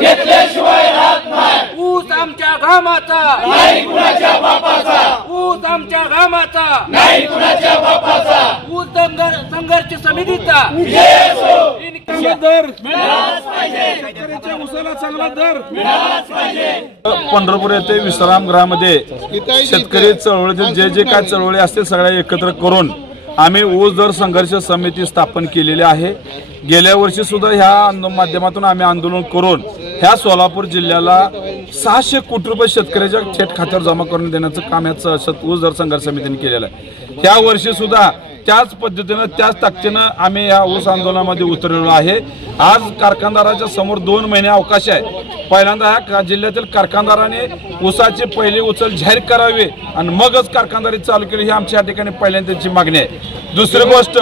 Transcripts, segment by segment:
घेतल्याशिवाय राहत नाही। ऊस आमच्या घामाचा नाही कुणाच्या बापाचा, ऊस आमच्या घामाचा नाही कुणाच्या बापाचा। ऊस संघर्ष समितीचा विजय असो। दर मिळालाच पाहिजे, शेतकऱ्याच्या ऊसाला चांगला दर मिळालाच पाहिजे। पंढरपूर येथे विश्रामगृहामध्ये शेतकरी चळवळीतील जे जे काय चळवळी असतील सगळ्या एकत्र करून आम्ही ऊस दर संघर्ष समिती स्थापन केलेली आहे। गेल्या वर्षी सुद्धा ह्या माध्यमातून आम्ही आंदोलन करून ह्या सोलापूर जिल्ह्याला 600 कोटी रुपये शेतकऱ्याच्या थेट खात्यावर जमा करून देण्याचं काम या ऊस दर संघर्ष समितीने केलेलं आहे। ह्या वर्षी सुद्धा त्याच पद्धतीनं त्याच ताकदीनं आम्ही या ऊस आंदोलनामध्ये उतरलेलो आहे। आज कारखानदाराच्या समोर 2 महिने अवकाश आहे। पहिल्यांदा ह्या जिल्ह्यातील कारखानदाराने ऊसाची पहिली उचल जाहीर करावी आणि मगच कारखानदारी चालू केली ही आमच्या या ठिकाणी पहिल्यांदा त्यांची मागणी आहे। दुसरी गोष्ट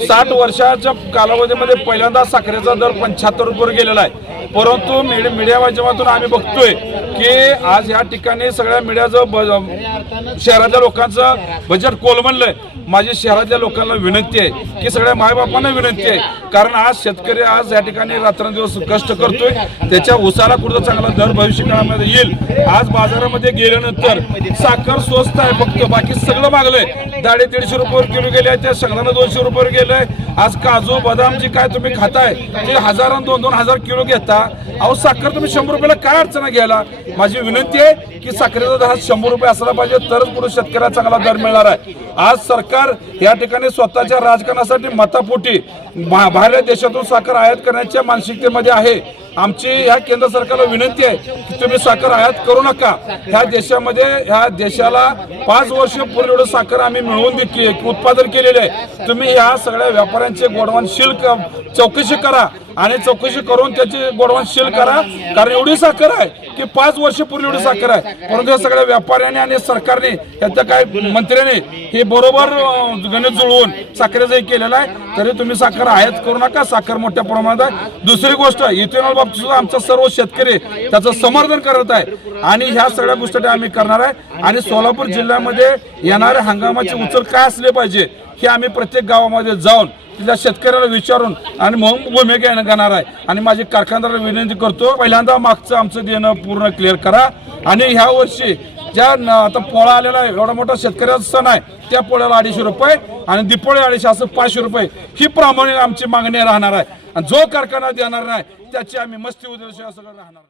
60 वर्षाच्या कालावधीमध्ये पहिल्यांदा साखरेचा दर 75 रुपये गेलेला आहे। परंतु मीडिया माध्यमातून आम्ही बघतोय की आज या ठिकाणी सगळ्या मीडियाचं शहराच्या लोकांचं बजेट कोलमडलंय। माझी शहराच्या लोकांना विनंती आहे की सगळ्या मायबापांना विनंती आहे, कारण आज शेतकरी आज या ठिकाणी रात्रंदिवस कष्ट करतोय, त्याच्या ऊसाला कुठं चांगला दर भविष्य काळामध्ये येईल। आज बाजारामध्ये गेल्यानंतर साखर स्वस्त आहे, फक्त बाकी सगळं मागलंय। डाळी 150 रुपये किलो गेले, त्या शेंगदाणा 200 रुपये गेलंय। आज काजू बदाम जी काय तुम्ही खाताय ते 1000 आणि 2,000 किलो घेता, अहो साखर तुम्ही 100 रुपयाला काय अडचण घ्यायला। माझी विनंती आहे की साखरेचा दर 100 रुपये असला पाहिजे, तरच पुढे शेतकऱ्याला चांगला दर मिळणार आहे। आज सरकार या ठिकाणी स्वतःच्या राजकारणासाठी मतापोटी बाहेर देशातून साखर आयात करण्याच्या मानसिकतेमध्ये आहे। आमची ह्या केंद्र सरकारला विनंती आहे की तुम्ही साखर आयात करू नका। ह्या देशामध्ये ह्या देशाला 5 वर्ष पूर्वी एवढं साखर आम्ही मिळवून उत्पादन केलेले आहे। तुम्ही ह्या सगळ्या व्यापाऱ्यांचे गोडवान शिल्क चौकशी करा आणि चौकशी करून त्याची गोडवान शिल करा, कारण एवढी साखर आहे की 5 वर्ष पूर्वी एवढी साखर आहे। परंतु सगळ्या व्यापाऱ्यांनी आणि सरकारने याच्या काय मंत्र्यांनी हे बरोबर गणित जुळवून साखरेचं हे केलेलं आहे। तरी तुम्ही साखर आयात करू नका, साखर मोठ्या प्रमाणात आहे। दुसरी गोष्ट इथेनॉल बाबतीत सुद्धा आमचा सर्व शेतकरी त्याचं समर्थन करत आहे आणि ह्या सगळ्या गोष्टी आम्ही करणार आहे। आणि सोलापूर जिल्ह्यामध्ये येणाऱ्या हंगामाची उचल काय असले पाहिजे हे आम्ही प्रत्येक गावामध्ये जाऊन तिथल्या शेतकऱ्याला विचारून आणि मग भूमिका घेणार आहे। आणि माझी कारखानदाराला विनंती करतो, पहिल्यांदा मागचं आमचं देणं पूर्ण क्लिअर करा आणि ह्या वर्षी ज्या आता पोळा आलेला आहे, एवढा मोठा शेतकऱ्याचा सण आहे, त्या पोळ्याला 250 रुपये आणि दिपोळी 250 असं 500 रुपये ही प्रामाणिक आमची मागणी राहणार आहे। आणि जो कारखाना देणार नाही त्याची आम्ही मस्ती उद्देश असं राहणार।